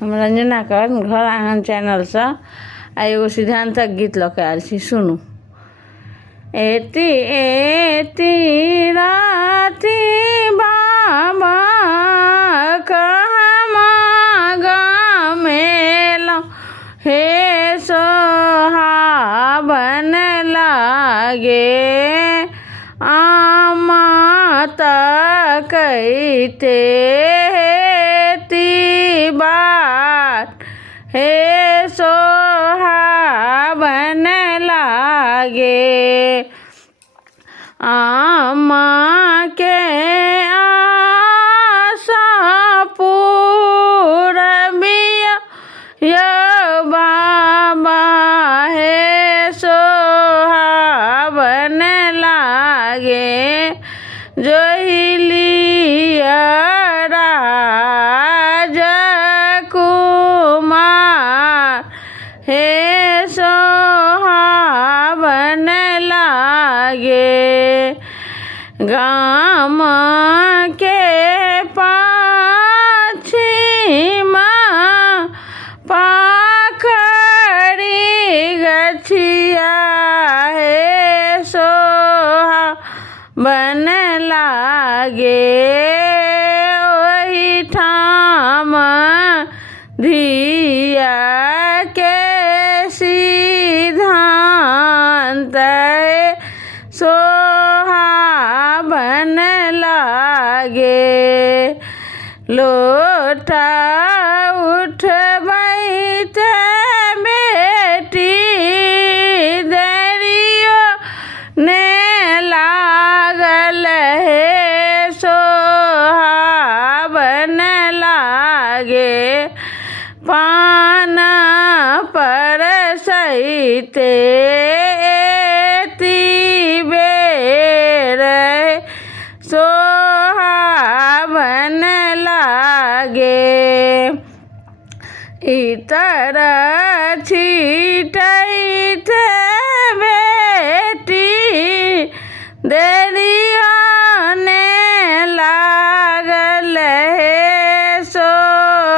हम रंजना कर घर आंगन चैनल से एगो सिद्धांतक गीत लऽ के आयल छी। सुनू। एती एती राती बाबा कहमा गमेलौं, हे सोहाबन लागे आमा तकैते बात, हे सोहाबन लागे आमा के आशा पूरबिया यो बाबा, हे सोहाबन लागे जोहिलिया हे सोहाबन लागे गाम के पाछीमा पाखड़ी गछिया, हे सोहाबन लागे ओही ठाम धिया सिद्धांत, सोहाबन लागे लोटा उठबैत बेटी दरियो ने लागल, हे सोहाबन लागे पान पर सहिते एती बेर, सोहाबन लागे इतर छिटैत बेटी देरिया ने लागल, हे सोहाबन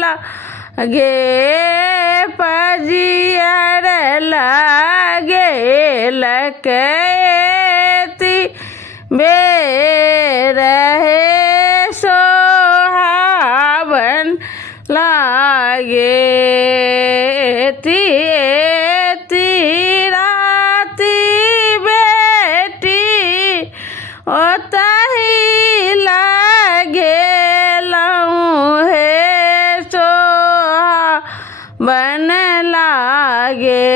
लागे पजियर लागे लकैती बेर, हे सोहाबन लागे एती एती राती बेटी ओतही लागेलौं, हे सोहाबन लागे